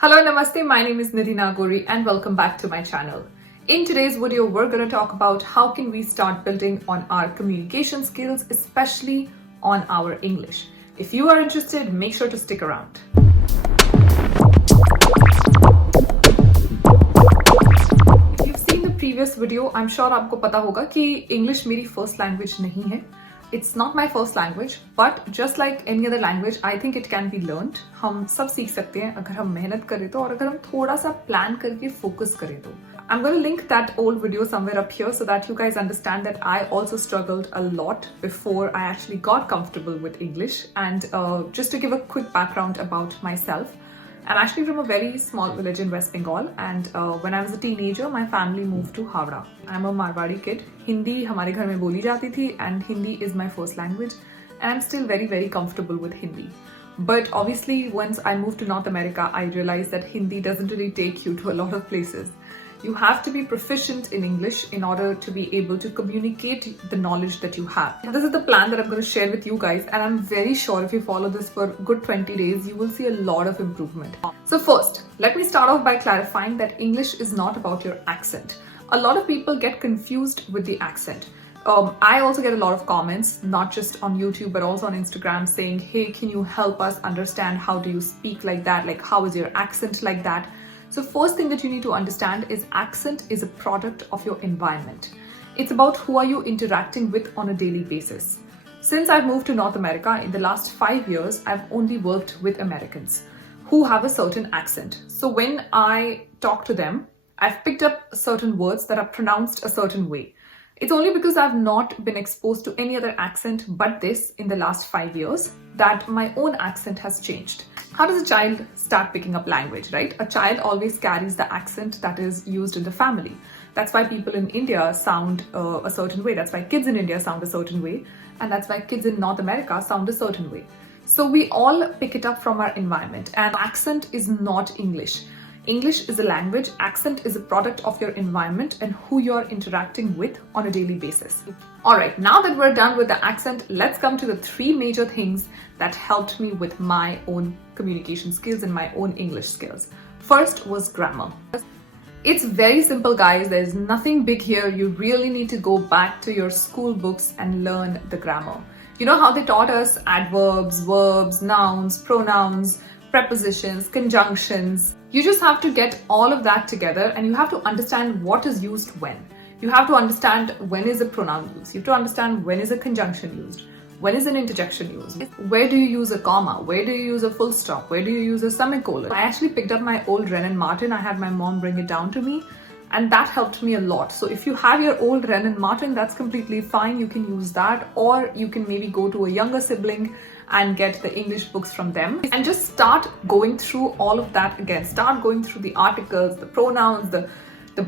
Hello, Namaste. My name is Nidhi Nagori and welcome back to my channel. In today's video, we're going to talk about how can we start building on our communication skills, especially on our English. If you are interested, make sure to stick around. If you've seen the previous video, I'm sure आपको पता होगा कि English मेरी first language नहीं है. It's not my first language, but just like any other language, I think it can be learned. हम सब सीख सकते हैं अगर हम मेहनत करें तो और अगर हम थोड़ा सा प्लान करके फोकस करें तो. I'm going to link that old video somewhere up here so that you guys understand that I also struggled a lot before I actually got comfortable with English. And just to give a quick background about myself, I'm actually from a very small village in West Bengal, and when I was a teenager, my family moved to Howrah. I'm a Marwari kid. Hindi हमारे घर में बोली जाती थी, and Hindi is my first language, and I'm still very comfortable with Hindi. But obviously, once I moved to North America, I realized that Hindi doesn't really take you to a lot of places. You have to be proficient in English in order to be able to communicate the knowledge that you have. This is the plan that I'm going to share with you guys, and I'm very sure if you follow this for a good 20 days, you will see a lot of improvement. So first, let me start off by clarifying that English is not about your accent. A lot of people get confused with the accent. I also get a lot of comments, not just on YouTube, but also on Instagram saying, hey, can you help us understand how do you speak like that? Like, how is your accent like that? So first thing that you need to understand is accent is a product of your environment. It's about who are you interacting with on a daily basis. Since I've moved to North America in the last 5 years, I've only worked with Americans who have a certain accent. So when I talk to them, I've picked up certain words that are pronounced a certain way. It's only because I've not been exposed to any other accent but this in the last 5 years that my own accent has changed. How does a child start picking up language, right? A child always carries the accent that is used in the family. That's why people in India sound a certain way. That's why kids in India sound a certain way. And that's why kids in North America sound a certain way. So we all pick it up from our environment, and accent is not English. English is a language, accent is a product of your environment and who you're interacting with on a daily basis. Alright, now that we're done with the accent, let's come to the 3 major things that helped me with my own communication skills and my own English skills. First was grammar. It's very simple, guys. There's nothing big here. You really need to go back to your school books and learn the grammar. You know how they taught us adverbs, verbs, nouns, pronouns, prepositions, conjunctions. You just have to get all of that together and you have to understand what is used when. You have to understand when is a pronoun used. You have to understand when is a conjunction used. When is an interjection used? Where do you use a comma? Where do you use a full stop? Where do you use a semicolon? I actually picked up my old Wren and Martin. I had my mom bring it down to me, and that helped me a lot. So if you have your old Wren and Martin, that's completely fine. You can use that, or you can maybe go to a younger sibling and get the English books from them and just start going through all of that again. Start going through the articles, the pronouns, the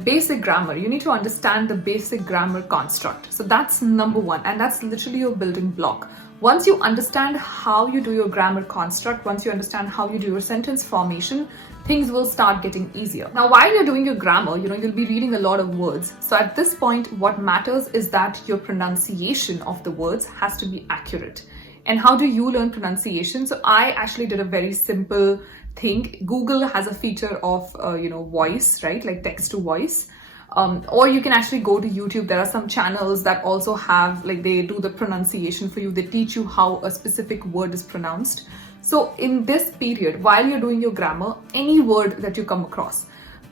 basic grammar. You need to understand the basic grammar construct. So that's number 1, and that's literally your building block. Once you understand how you do your grammar construct, once you understand how you do your sentence formation, things will start getting easier. Now, while you're doing your grammar, you'll be reading a lot of words. So at this point, what matters is that your pronunciation of the words has to be accurate. And how do you learn pronunciation? So I actually did a very simple thing. Google has a feature of, voice, right? Like text to voice. Or you can actually go to YouTube. There are some channels that also have, like, they do the pronunciation for you. They teach you how a specific word is pronounced. So in this period, while you're doing your grammar, any word that you come across,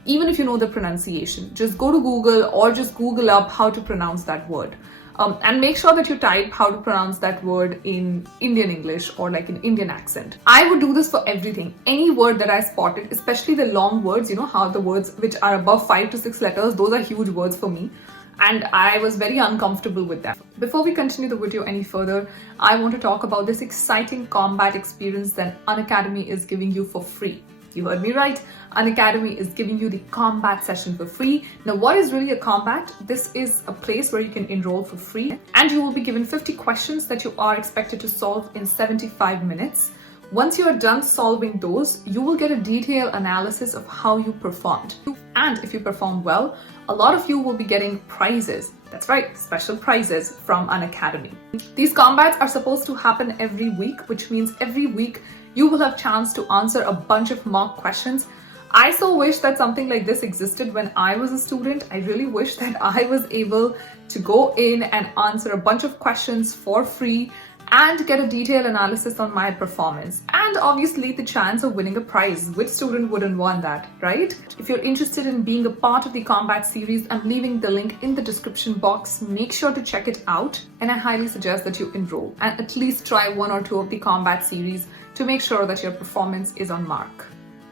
even if you know the pronunciation, just go to Google or just Google up how to pronounce that word. And make sure that you type how to pronounce that word in Indian English or like an Indian accent. I would do this for everything. Any word that I spotted, especially the long words, how the words which are above 5 to 6 letters, those are huge words for me. And I was very uncomfortable with that. Before we continue the video any further, I want to talk about this exciting combat experience that Unacademy is giving you for free. You heard me right. Unacademy is giving you the combat session for free. Now, what is really a combat? This is a place where you can enroll for free, and you will be given 50 questions that you are expected to solve in 75 minutes. Once you are done solving those, you will get a detailed analysis of how you performed. And if you perform well, a lot of you will be getting prizes. That's right, special prizes from Unacademy. These combats are supposed to happen every week, which means every week you will have chance to answer a bunch of mock questions I so wish that something like this existed when I was a student. I really wish that I was able to go in and answer a bunch of questions for free and get a detailed analysis on my performance. And obviously the chance of winning a prize. Which student wouldn't want that, right? If you're interested in being a part of the combat series, I'm leaving the link in the description box. Make sure to check it out. And I highly suggest that you enroll and at least try 1 or 2 of the combat series to make sure that your performance is on mark.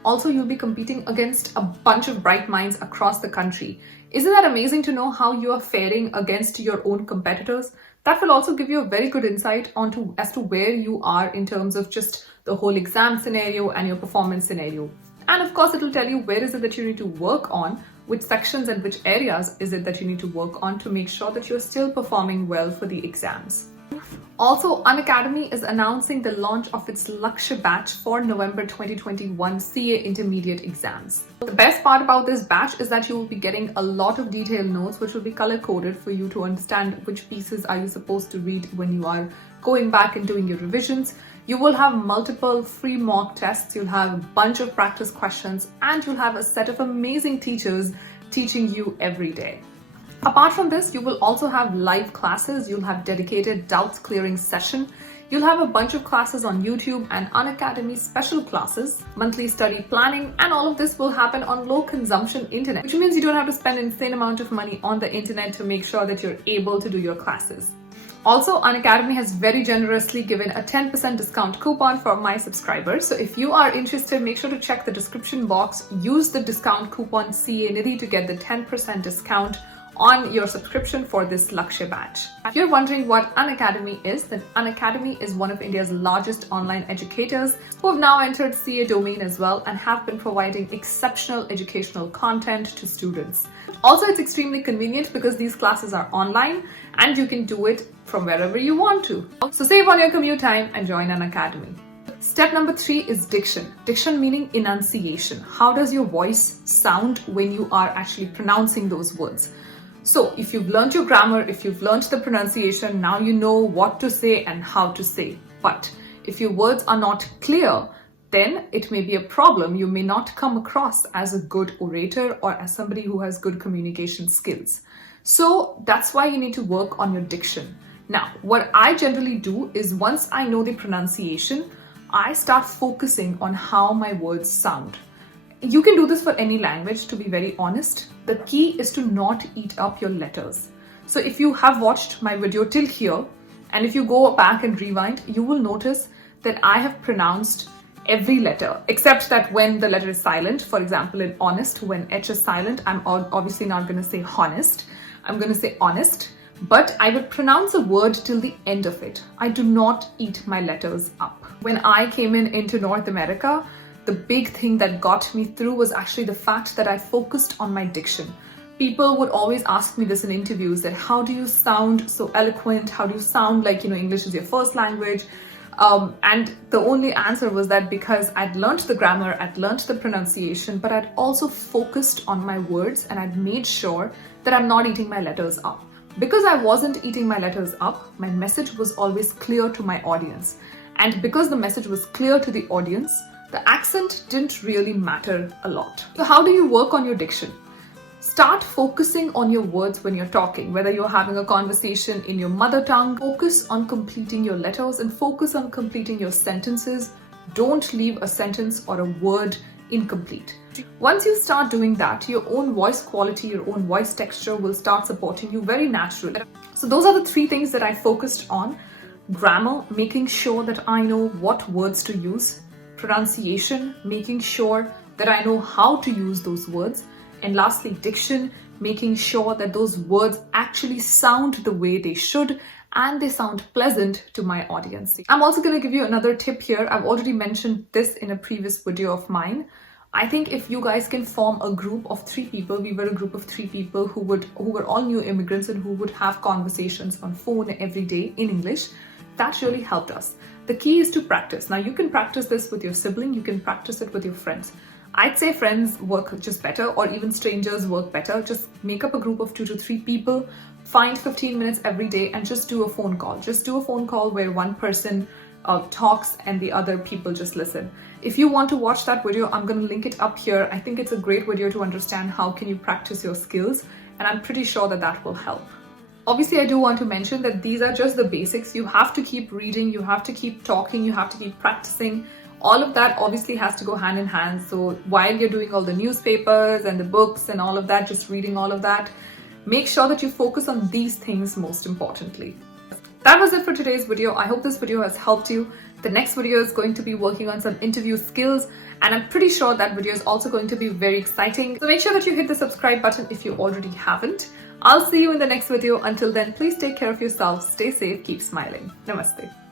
Also, you'll be competing against a bunch of bright minds across the country. Isn't that amazing to know how you are faring against your own competitors? That will also give you a very good insight as to where you are in terms of just the whole exam scenario and your performance scenario. And of course, it will tell you where is it that you need to work on, which sections and which areas is it that you need to work on to make sure that you're still performing well for the exams. Also, Unacademy is announcing the launch of its Lakshya batch for November 2021 CA Intermediate exams. The best part about this batch is that you will be getting a lot of detailed notes which will be color-coded for you to understand which pieces are you supposed to read when you are going back and doing your revisions. You will have multiple free mock tests, you'll have a bunch of practice questions, and you'll have a set of amazing teachers teaching you every day. Apart from this, you will also have live classes, you'll have dedicated doubts clearing session, you'll have a bunch of classes on YouTube and Unacademy special classes, monthly study planning, and all of this will happen on low consumption internet, which means you don't have to spend an insane amount of money on the internet to make sure that you're able to do your classes. Also, Unacademy has very generously given a 10% discount coupon for my subscribers. So if you are interested, make sure to check the description box, use the discount coupon CA Nidhi to get the 10% discount on your subscription for this Lakshya batch. If you're wondering what Unacademy is, then Unacademy is one of India's largest online educators who have now entered CA domain as well and have been providing exceptional educational content to students. Also, it's extremely convenient because these classes are online and you can do it from wherever you want to. So save on your commute time and join Unacademy. Step number 3 is diction. Diction meaning enunciation. How does your voice sound when you are actually pronouncing those words? So if you've learned your grammar, if you've learned the pronunciation, now you know what to say and how to say. But if your words are not clear, then it may be a problem. You may not come across as a good orator or as somebody who has good communication skills. So that's why you need to work on your diction. Now, what I generally do is once I know the pronunciation, I start focusing on how my words sound. You can do this for any language, to be very honest. The key is to not eat up your letters. So if you have watched my video till here, and if you go back and rewind, you will notice that I have pronounced every letter, except that when the letter is silent, for example, in honest, when H is silent, I'm obviously not going to say honest. I'm going to say honest, but I would pronounce a word till the end of it. I do not eat my letters up. When I came into North America, the big thing that got me through was actually the fact that I focused on my diction. People would always ask me this in interviews, that how do you sound so eloquent? How do you sound like, English is your first language? And the only answer was that because I'd learned the grammar, I'd learned the pronunciation, but I'd also focused on my words and I'd made sure that I'm not eating my letters up. Because I wasn't eating my letters up, my message was always clear to my audience. And because the message was clear to the audience, the accent didn't really matter a lot. So how do you work on your diction? Start focusing on your words when you're talking. Whether you're having a conversation in your mother tongue, focus on completing your letters and focus on completing your sentences. Don't leave a sentence or a word incomplete. Once you start doing that, your own voice quality, your own voice texture will start supporting you very naturally. So those are the 3 things that I focused on. Grammar, making sure that I know what words to use. Pronunciation, making sure that I know how to use those words. And lastly, diction, making sure that those words actually sound the way they should and they sound pleasant to my audience. I'm also going to give you another tip here. I've already mentioned this in a previous video of mine. I think if you guys can form a group of 3 people, we were a group of 3 people who were all new immigrants and who would have conversations on phone every day in English. That really helped us. The key is to practice. Now you can practice this with your sibling, you can practice it with your friends. I'd say friends work just better, or even strangers work better. Just make up a group of 2 to 3 people, find 15 minutes every day and just do a phone call. Just do a phone call where one person talks and the other people just listen. If you want to watch that video, I'm going to link it up here. I think it's a great video to understand how can you practice your skills, and I'm pretty sure that that will help. Obviously, I do want to mention that these are just the basics. You have to keep reading, you have to keep talking, you have to keep practicing. All of that obviously has to go hand in hand. So while you're doing all the newspapers and the books and all of that, just reading all of that, make sure that you focus on these things most importantly. That was it for today's video. I hope this video has helped you. The next video is going to be working on some interview skills, and I'm pretty sure that video is also going to be very exciting. So make sure that you hit the subscribe button if you already haven't. I'll see you in the next video. Until then, please take care of yourself, stay safe, keep smiling. Namaste.